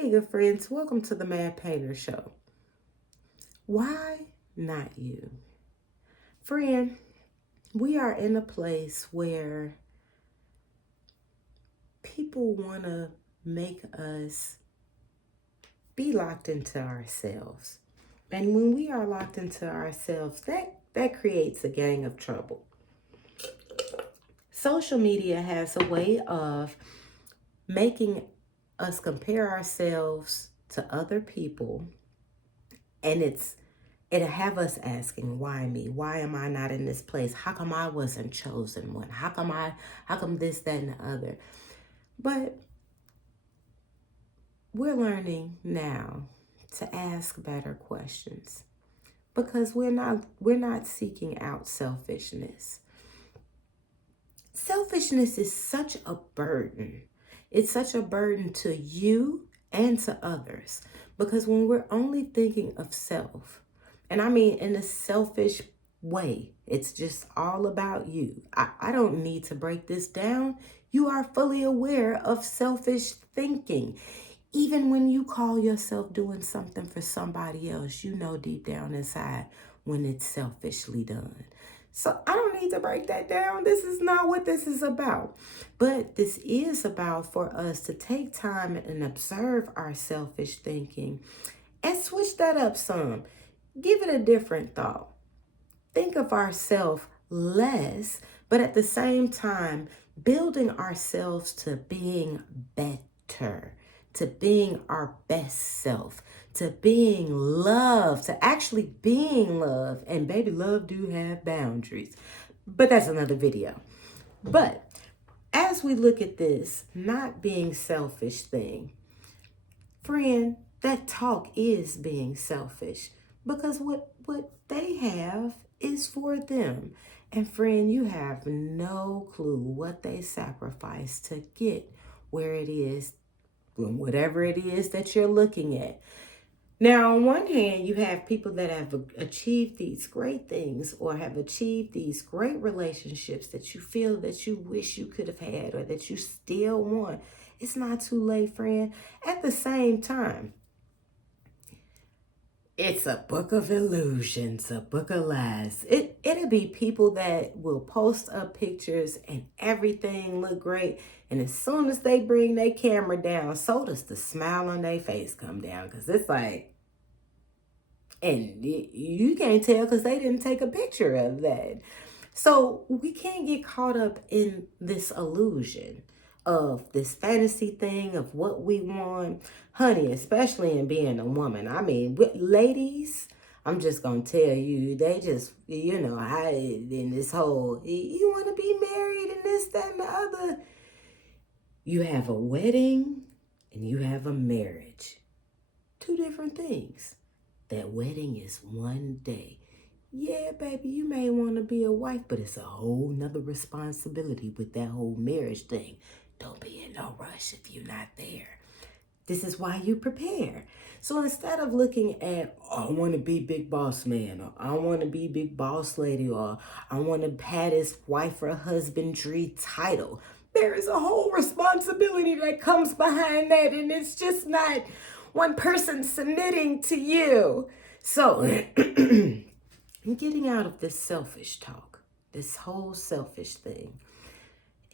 Hey, good friends, welcome to the Mad Painter Show. Why not you? Friend, we are in a place where people want to make us be locked into ourselves. And when we are locked into ourselves, that creates a gang of trouble. Social media has a way of making us compare ourselves to other people, and it'll have us asking, why me? Why am I not in this place? How come I wasn't chosen one? How come this, that, and the other? But we're learning now to ask better questions because we're not seeking out selfishness. Selfishness is such a burden. It's such a burden to you and to others because when we're only thinking of self, and I mean in a selfish way, it's just all about you. I don't need to break this down. You are fully aware of selfish thinking. Even when you call yourself doing something for somebody else, you know deep down inside when it's selfishly done. So I don't need to break that down. This is not what this is about. But this is about for us to take time and observe our selfish thinking and switch that up some. Give it a different thought. Think of ourselves less, but at the same time, building ourselves to being better, to being our best self, to being love, to actually being love. And baby, love do have boundaries, but that's another video. But as we look at this not being selfish thing, friend, that talk is being selfish because what they have is for them. And friend, you have no clue what they sacrificed to get where it is, whatever it is that you're looking at. Now, on one hand, you have people that have achieved these great things or have achieved these great relationships that you feel that you wish you could have had or that you still want. It's not too late, friend. At the same time, it's a book of illusions, a book of lies. It'll be people that will post up pictures and everything look great. And as soon as they bring their camera down, so does the smile on their face come down. Because it's like, and you can't tell because they didn't take a picture of that. So we can't get caught up in this illusion of this fantasy thing of what we want. Honey, especially in being a woman. I mean, ladies, I'm just going to tell you, they just, in this whole, you want to be married and this, that, and the other. You have a wedding and you have a marriage. Two different things. That wedding is one day. Yeah, baby, you may want to be a wife, but it's a whole nother responsibility with that whole marriage thing. Don't be in no rush if you're not there. This is why you prepare. So instead of looking at, oh, I want to be big boss man, or I want to be big boss lady, or I want to have this wife or husbandry title, there is a whole responsibility that comes behind that, and it's just not one person submitting to you. So, getting out of this selfish talk, this whole selfish thing.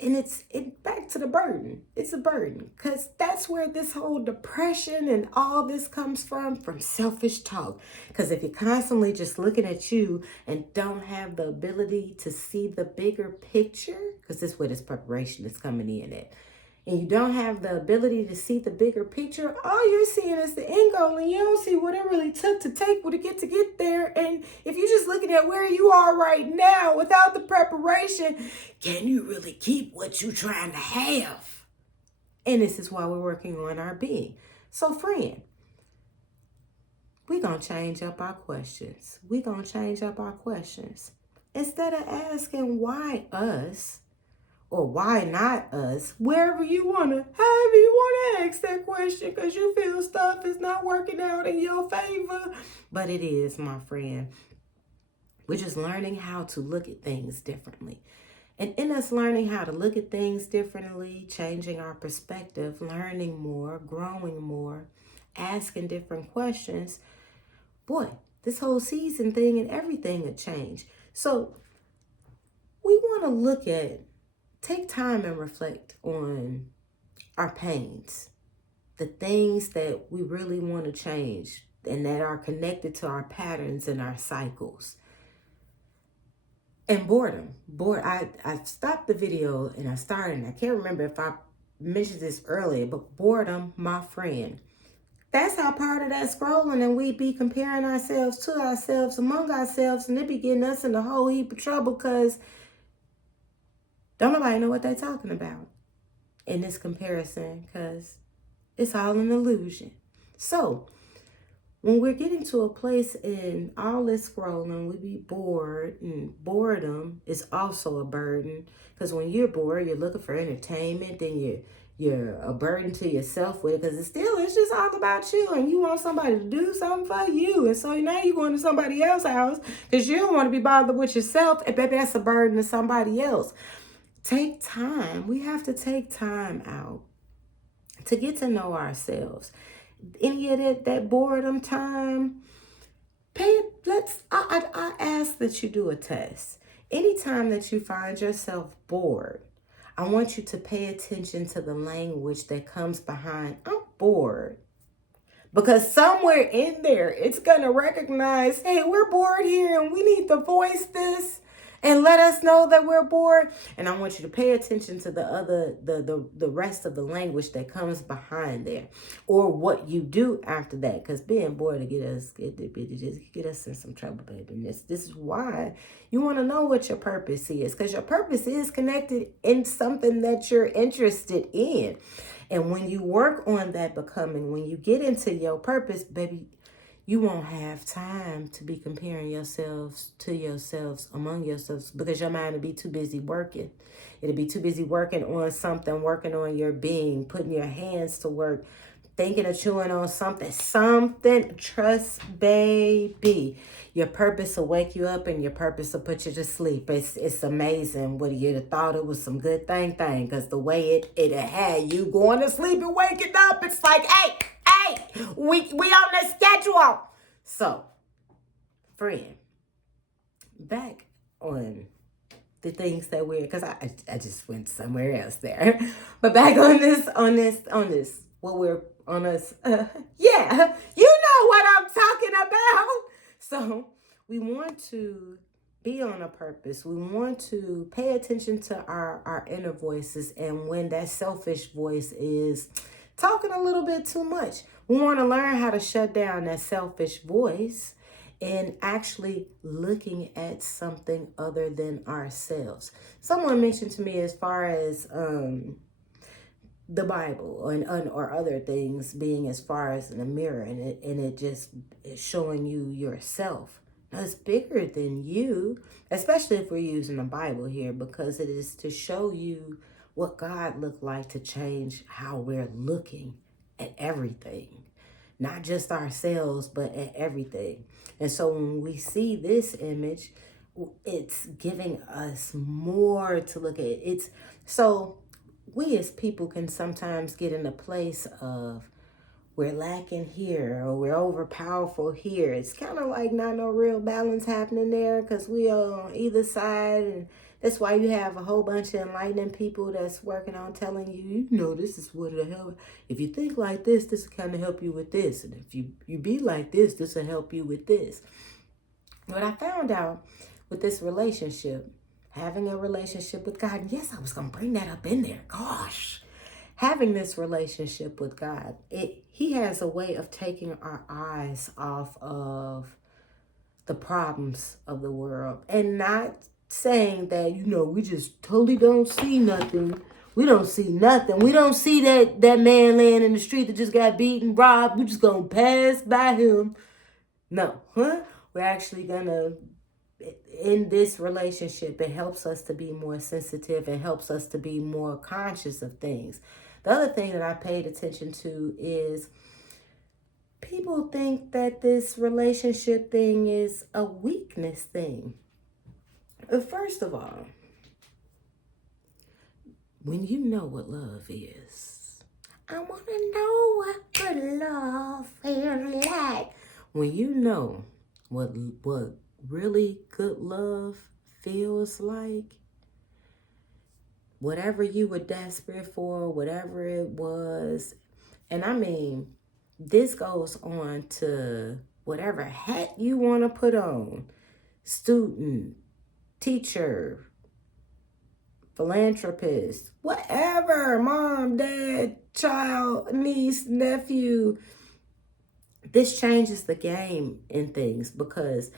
And it's back to the burden. It's a burden because that's where this whole depression and all this comes from selfish talk. Because if you're constantly just looking at you and don't have the ability to see the bigger picture, because this is where this preparation is coming in at, and you don't have the ability to see the bigger picture, all you're seeing is the end goal, and you don't see what it really took to get there. And if you're just looking at where you are right now without the preparation, can you really keep what you're trying to have? And this is why we're working on our being. So, friend, we're going to change up our questions. Instead of asking why us, or why not us, wherever you want to, however you want to ask that question, because you feel stuff is not working out in your favor. But it is, my friend. We're just learning how to look at things differently. And in us learning how to look at things differently, changing our perspective, learning more, growing more, asking different questions, boy, this whole season thing and everything would change. So we want to take time and reflect on our pains, the things that we really want to change and that are connected to our patterns and our cycles. And boredom. I stopped the video and I started, and I can't remember if I mentioned this earlier, but boredom, my friend. That's how part of that scrolling, and we be comparing ourselves to ourselves, among ourselves, and it be getting us in a whole heap of trouble because don't nobody know what they're talking about in this comparison because it's all an illusion. So when we're getting to a place in all this scrolling, we be bored, and boredom is also a burden because when you're bored, you're looking for entertainment, then you're a burden to yourself with because it's just all about you and you want somebody to do something for you. And so now you're going to somebody else's house because you don't want to be bothered with yourself. And baby, that's a burden to somebody else. Take time. We have to take time out to get to know ourselves. Any of that boredom time, I ask that you do a test. Anytime that you find yourself bored, I want you to pay attention to the language that comes behind I'm bored. Because somewhere in there, it's going to recognize, hey, we're bored here and we need to voice this and let us know that we're bored. And I want you to pay attention to the rest of the language that comes behind there, or what you do after that. Because being bored to get us in some trouble, baby. And this is why you want to know what your purpose is, because your purpose is connected in something that you're interested in. And when you work on that becoming, when you get into your purpose, baby, you won't have time to be comparing yourselves to yourselves among yourselves because your mind will be too busy working. It'll be too busy working on something, working on your being, putting your hands to work, thinking of chewing on something. Trust, baby. Your purpose will wake you up and your purpose will put you to sleep. It's amazing. Would you'd have thought it was some good thing, because the way it had you going to sleep and waking up, it's like, hey, we on the schedule. So, friend, back on the things that we're, because I just went somewhere else there. But back on this, what we're on us, yeah, you know what I'm talking about. So we want to be on a purpose. We want to pay attention to our inner voices. And when that selfish voice is talking a little bit too much, we want to learn how to shut down that selfish voice and actually looking at something other than ourselves. Someone mentioned to me as far as the Bible or other things being as far as in a mirror, and it just is showing you yourself. Now, it's bigger than you, especially if we're using the Bible here, because it is to show you what God looked like, to change how we're looking at everything. Not just ourselves, but at everything. And so when we see this image, it's giving us more to look at. It's so we as people can sometimes get in a place of we're lacking here or we're overpowerful here. It's kind of like not no real balance happening there because we are on either side. And that's why you have a whole bunch of enlightening people that's working on telling you, this is what it'll help. If you think like this will kind of help you with this. And if you be like this will help you with this. What I found out with this relationship, having a relationship with God, and yes, I was going to bring that up in there. Gosh. Having this relationship with God, He has a way of taking our eyes off of the problems of the world and not saying that, we just totally don't see nothing. We don't see nothing. We don't see that man laying in the street that just got beaten, robbed. We're just going to pass by him. No, We're actually going to, in this relationship, it helps us to be more sensitive. It helps us to be more conscious of things. The other thing that I paid attention to is people think that this relationship thing is a weakness thing. First of all, when you know what love is. I want to know what good love feels like. When you know what really good love feels like, whatever you were desperate for, whatever it was, and I mean, this goes on to whatever hat you want to put on, student, teacher, philanthropist, whatever, mom, dad, child, niece, nephew. This changes the game in things because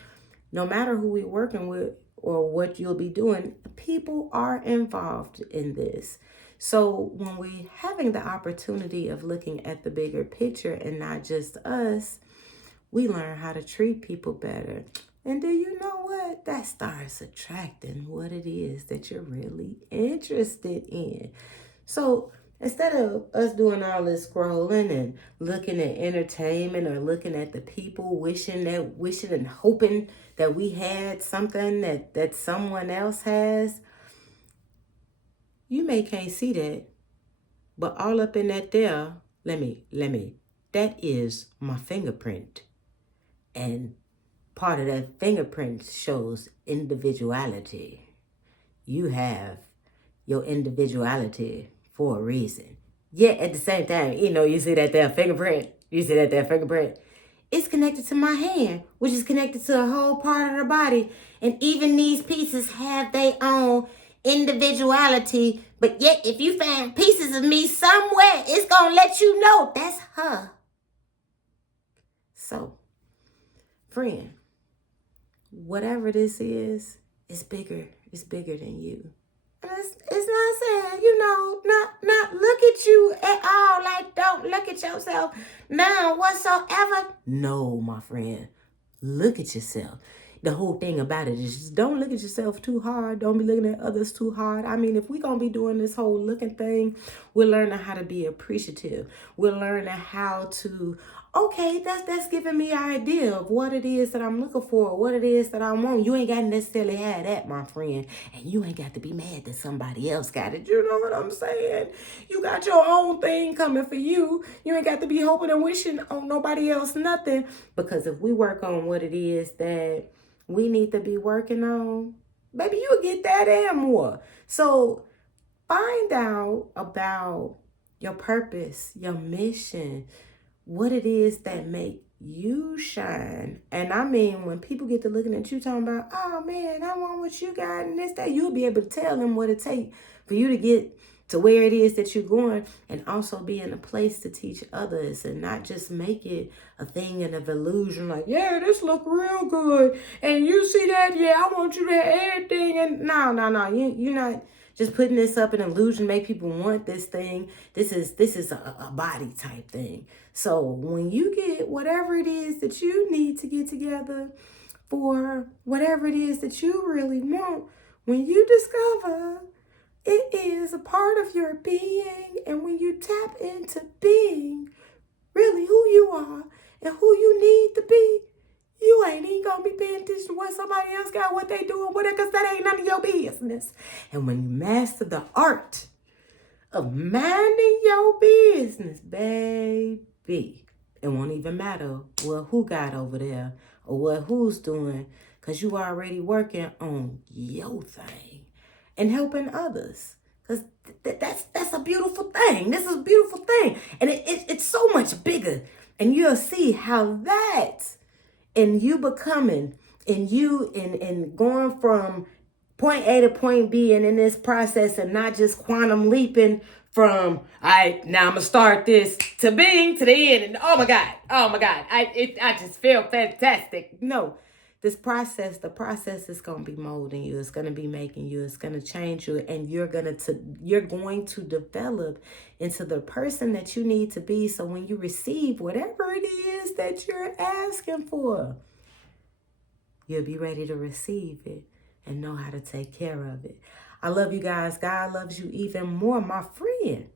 no matter who we're working with or what you'll be doing, people are involved in this. So when we having the opportunity of looking at the bigger picture and not just us, we learn how to treat people better. And do you know what? That starts attracting what it is that you're really interested in. So instead of us doing all this scrolling and looking at entertainment or looking at the people wishing and hoping that we had something that someone else has, you may can't see that, but all up in that there, that is my fingerprint. And part of that fingerprint shows individuality. You have your individuality for a reason. Yet at the same time, you see that there fingerprint. It's connected to my hand, which is connected to a whole part of the body. And even these pieces have their own individuality. But yet, if you find pieces of me somewhere, it's going to let you know that's her. So, friend, whatever this is, it's bigger. It's bigger than you. And it's not saying, not look at you at all. Like, don't look at yourself now whatsoever. No, my friend. Look at yourself. The whole thing about it is just don't look at yourself too hard. Don't be looking at others too hard. I mean, if we're going to be doing this whole looking thing, we're learning how to be appreciative. We're learning how to, okay, that's giving me an idea of what it is that I'm looking for, what it is that I want. You ain't got to necessarily have that, my friend. And you ain't got to be mad that somebody else got it. You know what I'm saying? You got your own thing coming for you. You ain't got to be hoping and wishing on nobody else nothing. Because if we work on what it is that we need to be working on, baby, you'll get that and more. So find out about your purpose, your mission, what it is that make you shine. And I mean, when people get to looking at you talking about, oh man, I want what you got and this, that, you'll be able to tell them what it takes for you to get to where it is that you're going, and also be in a place to teach others and not just make it a thing and of illusion like, yeah, this look real good. And you see that? Yeah, I want you to have everything. And no. You're not just putting this up an illusion, make people want this thing. This is a body type thing. So when you get whatever it is that you need to get together for whatever it is that you really want, when you discover it is a part of your being, and when you tap into being really who you are and who you need to be, you ain't even gonna be paying attention to what somebody else got, what they doing, because that ain't none of your business. And when you master the art of minding your business, baby, it won't even matter who got over there or who's doing, because you already working on your thing and helping others. Because that's a beautiful thing. This is a beautiful thing. And it's so much bigger. And you'll see how that, and you becoming, and going from point A to point B, and in this process, and not just quantum leaping from, all right, now I'm gonna start this to being to the end, and oh my God, I just feel fantastic. No, the process is gonna be molding you. It's gonna be making you. It's gonna change you, and you're going to develop into the person that you need to be. So when you receive whatever it is that you're asking for, you'll be ready to receive it and know how to take care of it. I love you guys. God loves you even more, my friend.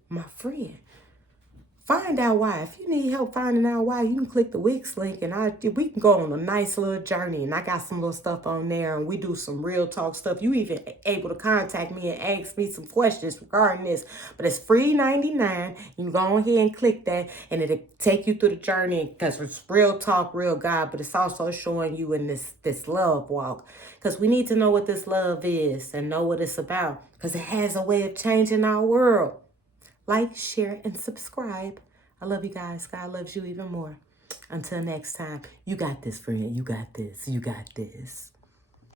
Find out why. If you need help finding out why, you can click the Wix link and we can go on a nice little journey. And I got some little stuff on there and we do some real talk stuff. You even able to contact me and ask me some questions regarding this. But it's free 99. You can go ahead and click that and it'll take you through the journey because it's real talk, real God, but it's also showing you in this love walk. Because we need to know what this love is and know what it's about. Because it has a way of changing our world. Like, share, and subscribe. I love you guys. God loves you even more. Until next time, you got this, friend. You got this. You got this.